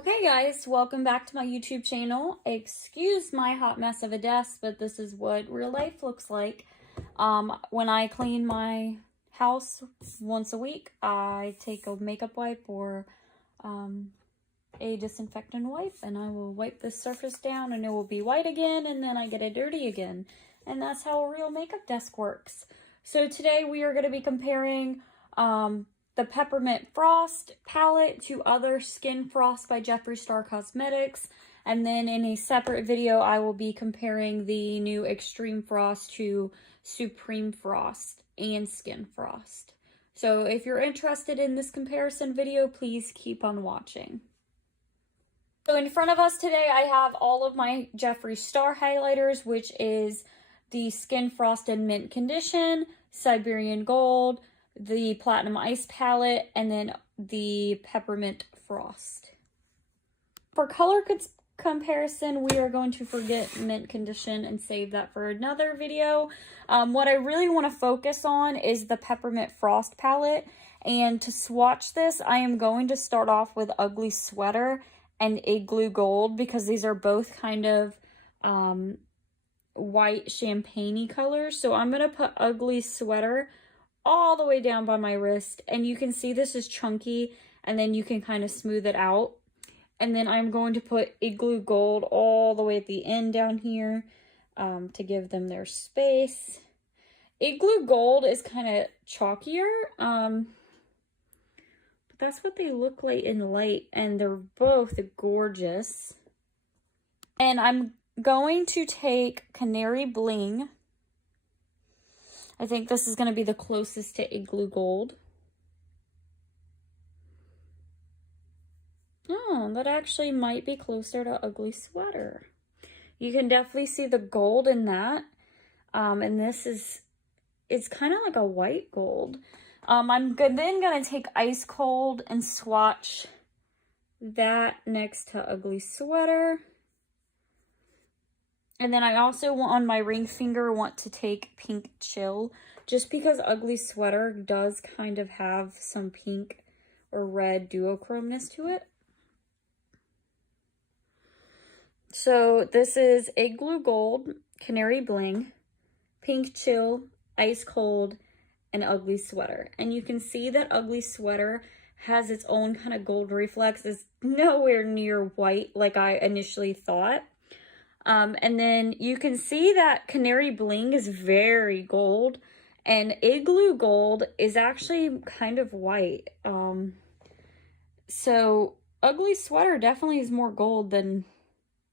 Okay guys, welcome back to my YouTube channel. Excuse my hot mess of a desk, but this is what real life looks like. When I clean my house once a week, I take a makeup wipe or a disinfectant wipe and I will wipe this surface down and it will be white again and then I get it dirty again. And that's how a real makeup desk works. So today we are going to be comparing the Peppermint Frost palette to other Skin Frost by Jeffree Star Cosmetics. And then in a separate video, I will be comparing the new Extreme Frost to Supreme Frost and Skin Frost. So if you're interested in this comparison video, please keep on watching. So in front of us today, I have all of my Jeffree Star highlighters, which is the Skin Frost and Mint Condition, Siberian Gold, the Platinum Ice palette, and then the Peppermint Frost. For color comparison, we are going to forget Mint Condition and save that for another video. What I really want to focus on is the Peppermint Frost palette. And to swatch this, I am going to start off with Ugly Sweater and Igloo Gold because these are both kind of white champagne-y colors. So I'm going to put Ugly Sweater all the way down by my wrist, and you can see this is chunky, and then you can kind of smooth it out. And then I'm going to put Igloo Gold all the way at the end down here to give them their space. Igloo Gold is kind of chalkier, but that's what they look like in light, and they're both gorgeous. And I'm going to take Canary Bling. I think this is going to be the closest to Igloo Gold. Oh, that actually might be closer to Ugly Sweater. You can definitely see the gold in that. And this is, it's kind of like a white gold. I'm then going to take Ice Cold and swatch that next to Ugly Sweater. And then I also, on my ring finger, want to take Pink Chill, just because Ugly Sweater does kind of have some pink or red duochromeness to it. So this is Igloo Gold, Canary Bling, Pink Chill, Ice Cold, and Ugly Sweater. And you can see that Ugly Sweater has its own kind of gold reflex. It's nowhere near white like I initially thought. And then you can see that Canary Bling is very gold and Igloo Gold is actually kind of white. So Ugly Sweater definitely is more gold than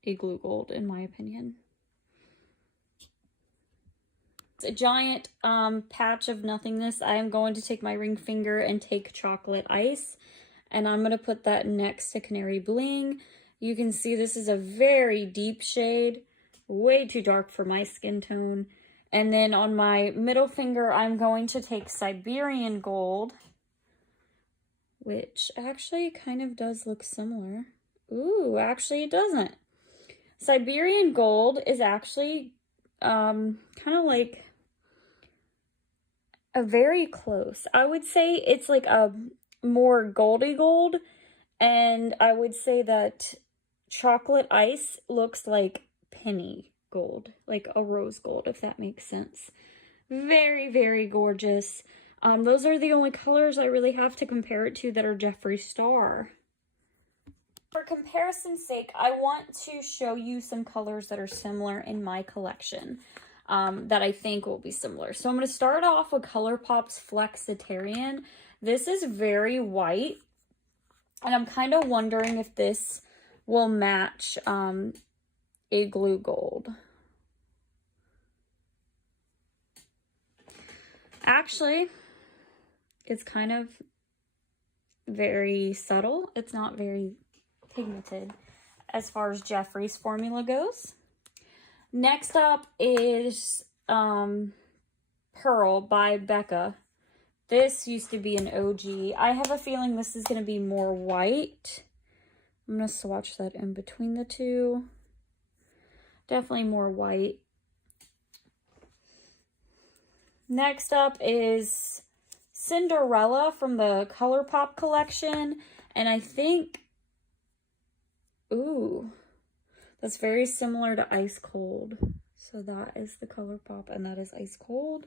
Igloo Gold in my opinion. It's a giant patch of nothingness. I am going to take my ring finger and take Chocolate Ice, and I'm going to put that next to Canary Bling. You can see this is a very deep shade, way too dark for my skin tone. And then on my middle finger, I'm going to take Siberian Gold, which actually kind of does look similar. Ooh, actually it doesn't. Siberian Gold is actually kind of like a very close. I would say it's like a more goldy gold, and I would say that Chocolate Ice looks like penny gold, like a rose gold, if that makes sense. Very, very gorgeous. Those are the only colors I really have to compare it to that are Jeffree Star. For comparison's sake, I want to show you some colors that are similar in my collection that I think will be similar. So I'm going to start off with ColourPop's Flexitarian. This is very white, and I'm kind of wondering if this will match Igloo Gold. Actually, it's kind of very subtle. It's not very pigmented as far as Jeffree's formula goes. Next up is Pearl by Becca. This used to be an OG. I have a feeling this is going to be more white. I'm going to swatch that in between the two. Definitely more white. Next up is Cinderella from the ColourPop collection. And I think Ooh, that's very similar to Ice Cold. So that is the ColourPop, and that is Ice Cold.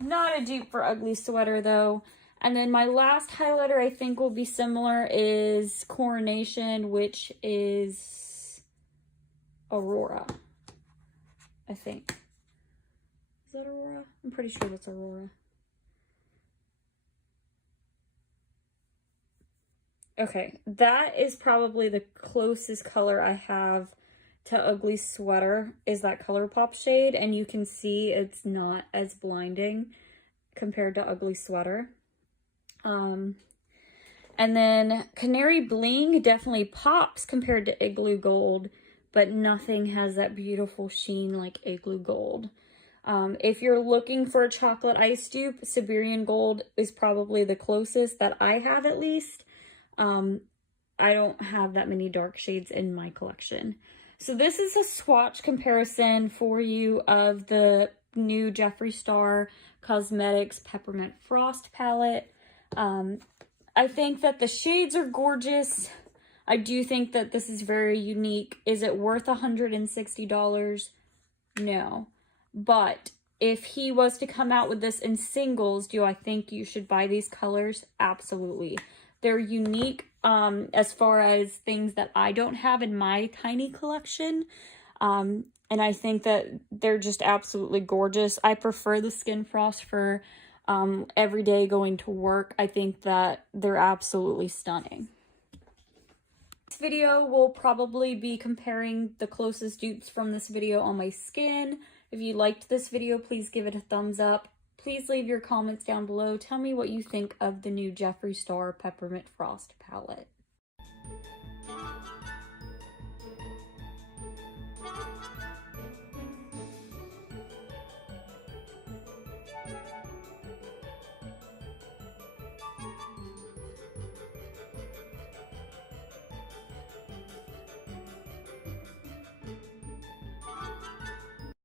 Not a dupe for Ugly Sweater, though. And then my last highlighter I think will be similar is Coronation, which is Aurora, I think. Is that Aurora? I'm pretty sure that's Aurora. Okay, that is probably the closest color I have to Ugly Sweater, is that ColourPop shade, and you can see it's not as blinding compared to Ugly Sweater. And then Canary Bling definitely pops compared to Igloo Gold, but nothing has that beautiful sheen like Igloo Gold. If you're looking for a chocolate ice dupe, Siberian Gold is probably the closest that I have, at least. I don't have that many dark shades in my collection. So this is a swatch comparison for you of the new Jeffree Star Cosmetics Peppermint Frost palette. I think that the shades are gorgeous. I do think that this is very unique. Is it worth $160? No. But if he was to come out with this in singles, do I think you should buy these colors? Absolutely. They're unique as far as things that I don't have in my tiny collection. And I think that they're just absolutely gorgeous. I prefer the Skin Frost for every day going to work. I think that they're absolutely stunning. This video will probably be comparing the closest dupes from this video on my skin. If you liked this video, please give it a thumbs up. Please leave your comments down below. Tell me what you think of the new Jeffree Star Peppermint Frost palette.